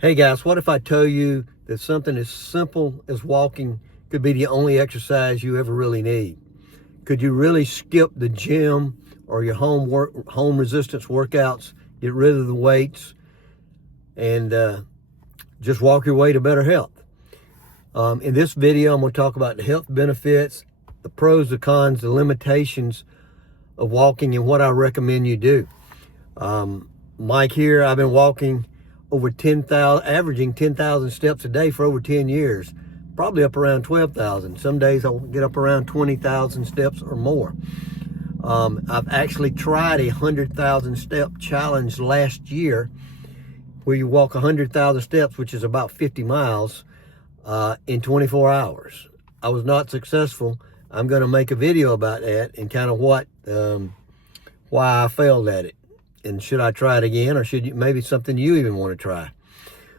Hey guys, what if I tell you that something as simple as walking could be the only exercise you ever really need? Could you really skip the gym or your home resistance workouts, get rid of the weights, and just walk your way to better health? In this video, I'm going to talk about the health benefits, the pros, the cons, the limitations of walking, and what I recommend you do. Mike here. I've been walking over 10,000, averaging 10,000 steps a day for over 10 years, probably up around 12,000. Some days I'll get up around 20,000 steps or more. I've actually tried a 100,000 step challenge last year where you walk 100,000 steps, which is about 50 miles, in 24 hours. I was not successful. I'm going to make a video about that and kind of why I failed at it. And should I try it again, or should maybe something you even want to try?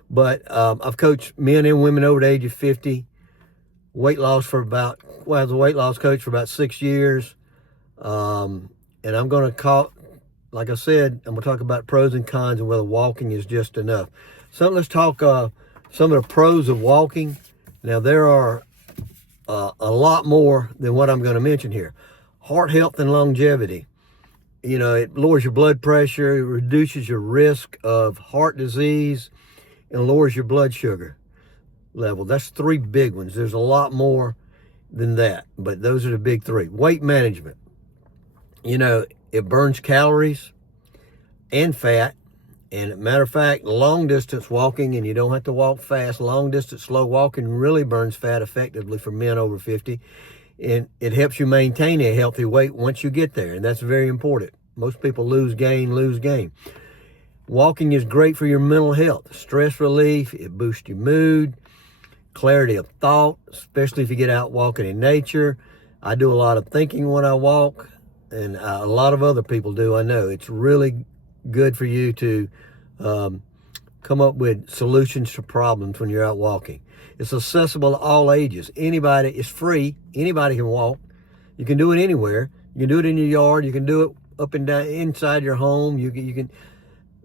But I've coached men and women over the age of 50, weight loss for I was a weight loss coach for about 6 years. And I'm going to like I said, I'm going to talk about pros and cons and whether walking is just enough. So let's talk some of the pros of walking. Now, there are a lot more than what I'm going to mention here. Heart health and longevity. You know, it lowers your blood pressure, it reduces your risk of heart disease, and lowers your blood sugar level. That's three big ones. There's a lot more than that, but those are the big three. Weight management. You know, it burns calories and fat. And matter of fact, long distance walking, and you don't have to walk fast, long distance slow walking really burns fat effectively for men over 50. And it helps you maintain a healthy weight once you get there, and that's very important. Most people lose gain. Walking is great for your mental health, stress relief. It boosts your mood, clarity of thought, especially if you get out walking in nature. I do a lot of thinking when I walk, and a lot of other people do, I know. It's really good for you to come up with solutions to problems when you're out walking. It's accessible to all ages. Anybody, it's free. Anybody can walk. You can do it anywhere. You can do it in your yard. You can do it up and down inside your home. You can.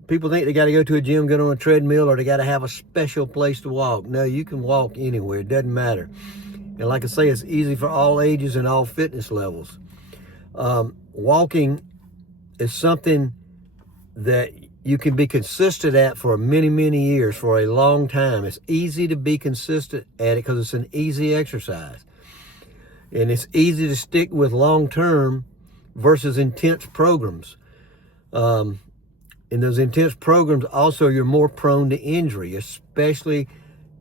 People think they got to go to a gym, get on a treadmill, or they got to have a special place to walk. No, you can walk anywhere. It doesn't matter. And like I say, it's easy for all ages and all fitness levels. Walking is something that you can be consistent at for many, many years, for a long time. It's easy to be consistent at it because it's an easy exercise. And it's easy to stick with long-term versus intense programs. In those intense programs, also, you're more prone to injury, especially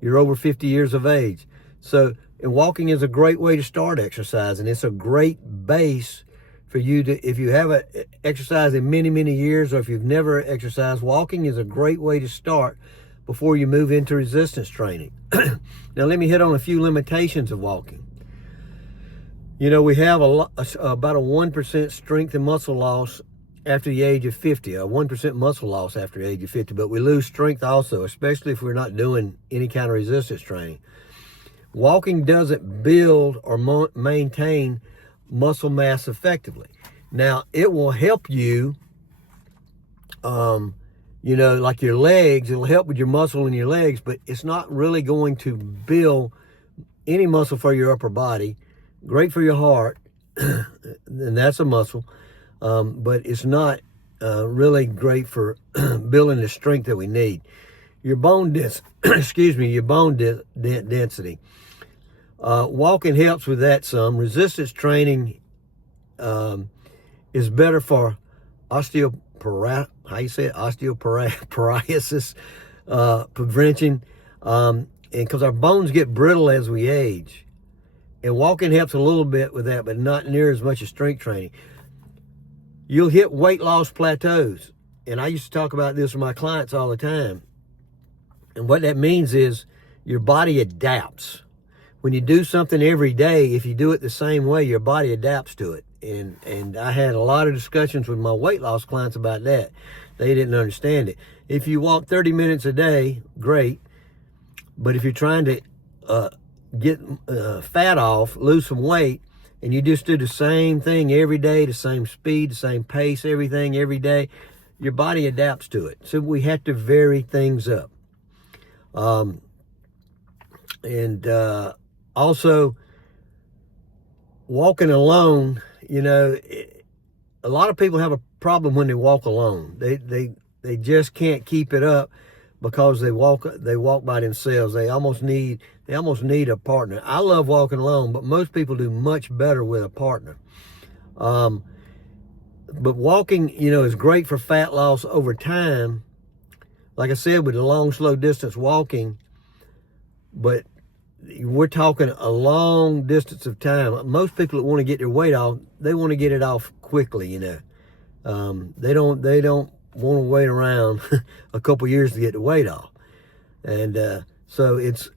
you're over 50 years of age. So, and walking is a great way to start exercising. It's a great base for you to, if you haven't exercised in many, many years, or if you've never exercised, walking is a great way to start before you move into resistance training. Now, let me hit on a few limitations of walking. You know, we have about a 1% strength and muscle loss after the age of 50, a 1% muscle loss after the age of 50, but we lose strength also, especially if we're not doing any kind of resistance training. Walking doesn't build or maintain muscle mass effectively. Now, it will help you, you know, like your legs, it'll help with your muscle in your legs, but it's not really going to build any muscle for your upper body. Great for your heart, and that's a muscle, but it's not really great for building the strength that we need. Your bone density. Walking helps with that some. Resistance training is better for osteoporosis prevention, and because our bones get brittle as we age. And walking helps a little bit with that, but not near as much as strength training. You'll hit weight loss plateaus. And I used to talk about this with my clients all the time. And what that means is your body adapts. When you do something every day, if you do it the same way, your body adapts to it. And I had a lot of discussions with my weight loss clients about that. They didn't understand it. If you walk 30 minutes a day, great. But if you're trying to get fat off, lose some weight, and you just do the same thing every day, the same speed, the same pace, everything every day, your body adapts to it. So we have to vary things up. And also, walking alone, a lot of people have a problem when they walk alone. They just can't keep it up because they walk by themselves. They almost need a partner. I love walking alone, but most people do much better with a partner. But walking, is great for fat loss over time. Like I said, with the long, slow distance walking, but we're talking a long distance of time. Most people that want to get their weight off, they want to get it off quickly, They don't want to wait around a couple years to get the weight off. And so it's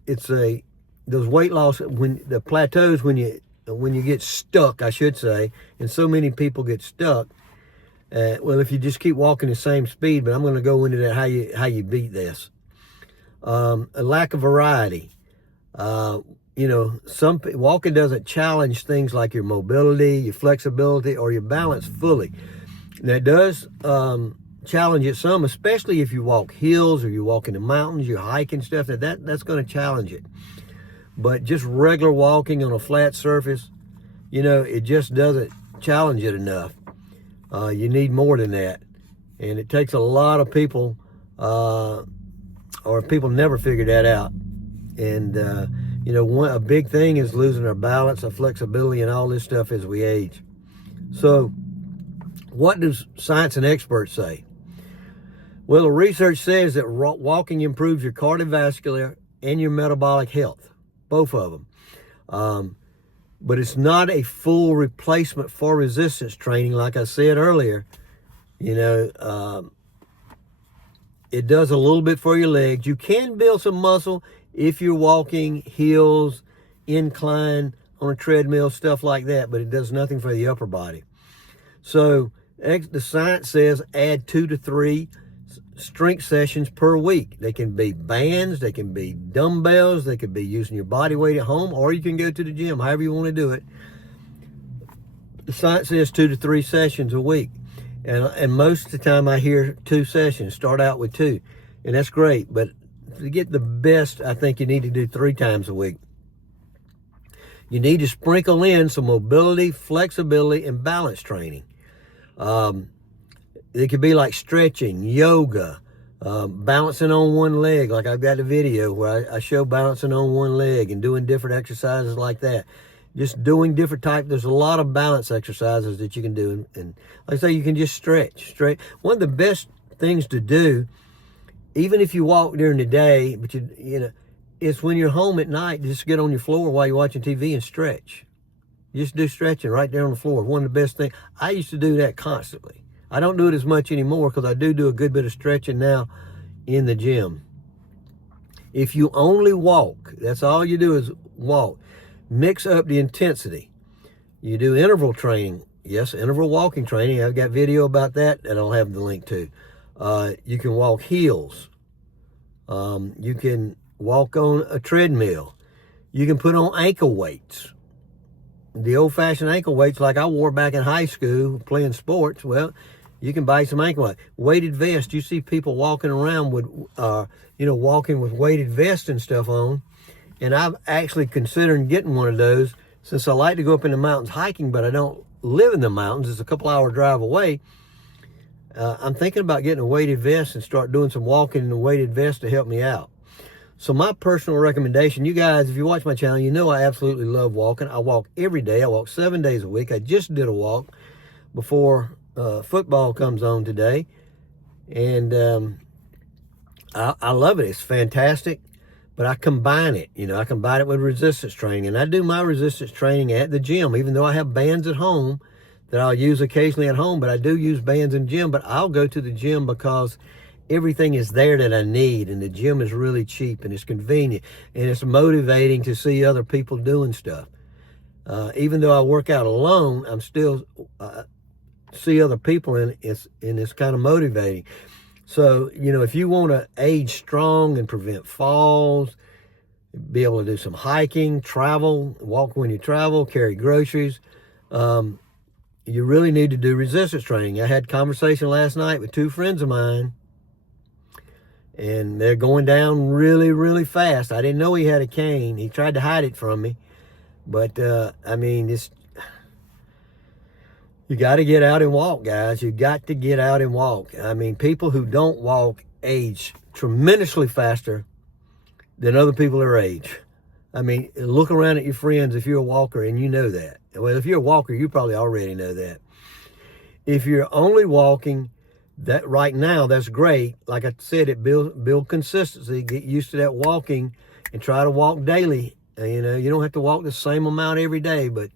those weight loss, when the plateaus, when you get stuck, I should say, and so many people get stuck. Well, if you just keep walking the same speed, but I'm going to go into that, how you beat this. A lack of variety. Walking doesn't challenge things like your mobility, your flexibility, or your balance fully. Now, it does challenge it some, especially if you walk hills or you walk in the mountains, you hike and stuff. That's going to challenge it. But just regular walking on a flat surface, it just doesn't challenge it enough. You need more than that. And it takes a lot of people, or people never figure that out. And, a big thing is losing our balance, our flexibility, and all this stuff as we age. So what does science and experts say? Well, the research says that walking improves your cardiovascular and your metabolic health, both of them. But it's not a full replacement for resistance training. Like I said earlier, it does a little bit for your legs. You can build some muscle if you're walking hills, incline, on a treadmill, stuff like that, but it does nothing for the upper body. So the science says add 2 to 3 strength sessions per week. They can be bands, they can be dumbbells, they could be using your body weight at home, or you can go to the gym, however you want to do it. The science says 2 to 3 sessions a week. And most of the time I hear 2 sessions, start out with 2. And that's great, but to get the best, I think you need to do 3 times a week. You need to sprinkle in some mobility, flexibility, and balance training. It could be like stretching, yoga, balancing on one leg. Like I've got a video where I show balancing on one leg and doing different exercises like that. Just doing different types. There's a lot of balance exercises that you can do. And like I say, you can just stretch. One of the best things to do, even if you walk during the day, but it's when you're home at night, just get on your floor while you're watching TV and stretch. Just do stretching right there on the floor. One of the best things. I used to do that constantly. I don't do it as much anymore because I do a good bit of stretching now in the gym. If you only walk, that's all you do is walk. Mix up the intensity. You do interval training. Yes, interval walking training. I've got video about that I'll have the link to. You can walk hills. You can walk on a treadmill. You can put on ankle weights. The old-fashioned ankle weights like I wore back in high school playing sports. Well, you can buy some ankle weights. Weighted vest. You see people walking around with, walking with weighted vests and stuff on. And I'm actually considering getting one of those since I like to go up in the mountains hiking, but I don't live in the mountains. It's a couple-hour drive away. I'm thinking about getting a weighted vest and start doing some walking in a weighted vest to help me out. So my personal recommendation, you guys, if you watch my channel, you know I absolutely love walking. I walk every day. I walk 7 days a week. I just did a walk before football comes on today. And I love it. It's fantastic. But I combine it. I combine it with resistance training. And I do my resistance training at the gym, even though I have bands at home that I'll use occasionally at home. But I do use bands in the gym. But I'll go to the gym because everything is there that I need, and the gym is really cheap and it's convenient and it's motivating to see other people doing stuff. Even though I work out alone, I'm still see other people, and it's kind of motivating. So if you want to age strong and prevent falls, be able to do some hiking, travel, walk when you travel, carry groceries, you really need to do resistance training. I had a conversation last night with 2 friends of mine. and they're going down really, really fast. I didn't know he had a cane. He tried to hide it from me. But, I mean, you got to get out and walk, guys. You got to get out and walk. I mean, people who don't walk age tremendously faster than other people their age. I mean, look around at your friends if you're a walker, and you know that. Well, if you're a walker, you probably already know that. If you're only walking that right now, that's great. Like I said, it build consistency. Get used to that walking and try to walk daily. You know, you don't have to walk the same amount every day, but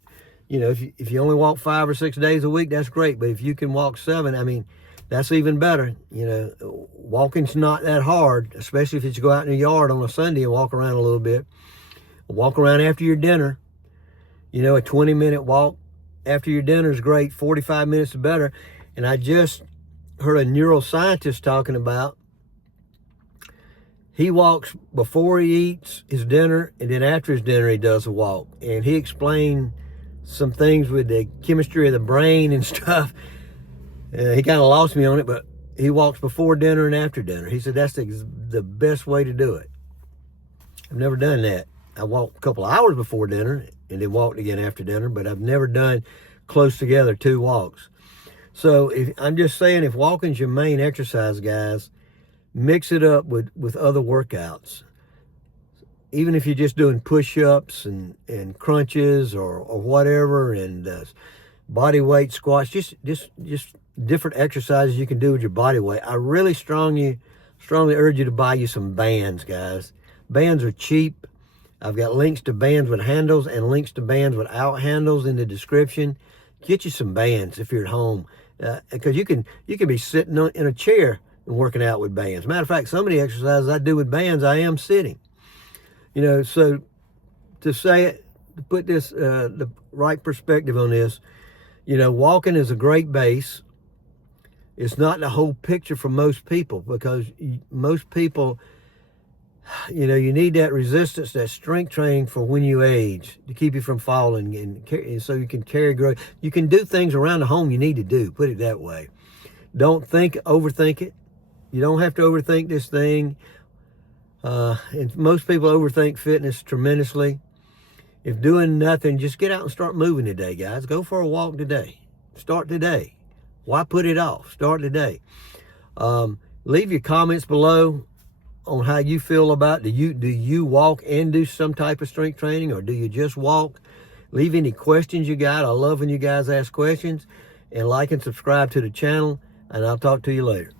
you know, if you only walk 5 or 6 days a week, that's great. But if you can walk 7, I mean, that's even better. You know, walking's not that hard, especially if you go out in the yard on a Sunday and walk around a little bit. Walk around after your dinner. You know, a 20-minute walk after your dinner is great. 45 minutes is better. And I just heard a neuroscientist talking about, he walks before he eats his dinner, and then after his dinner he does a walk. And he explained some things with the chemistry of the brain and stuff. He kind of lost me on it, but he walks before dinner and after dinner. He said that's the best way to do it. I've never done that. I walked a couple of hours before dinner and then walked again after dinner, but I've never done close together 2 walks. So I'm just saying, if walking's your main exercise, guys, mix it up with other workouts. Even if you're just doing push-ups and crunches or whatever, and body weight squats, just different exercises you can do with your body weight. I really strongly urge you to buy you some bands, guys. Bands are cheap. I've got links to bands with handles and links to bands without handles in the description. Get you some bands if you're at home, because you can be sitting in a chair and working out with bands. Matter of fact, some of the exercises I do with bands, I am sitting. You know, so to say it, to put this, the right perspective on this, you know, walking is a great base. It's not the whole picture for most people, because most people, you know, you need that resistance, that strength training for when you age to keep you from falling, and so you can carry growth. You can do things around the home you need to do, put it that way. Don't overthink it. You don't have to overthink this thing. And most people overthink fitness tremendously. If doing nothing, just get out and start moving today, guys. Go for a walk today. Start today. Why put it off? Start today. Leave your comments below on how you feel about, do you walk and do some type of strength training, or do you just walk? Leave any questions you got. I love when you guys ask questions. And like and subscribe to the channel, and I'll talk to you later.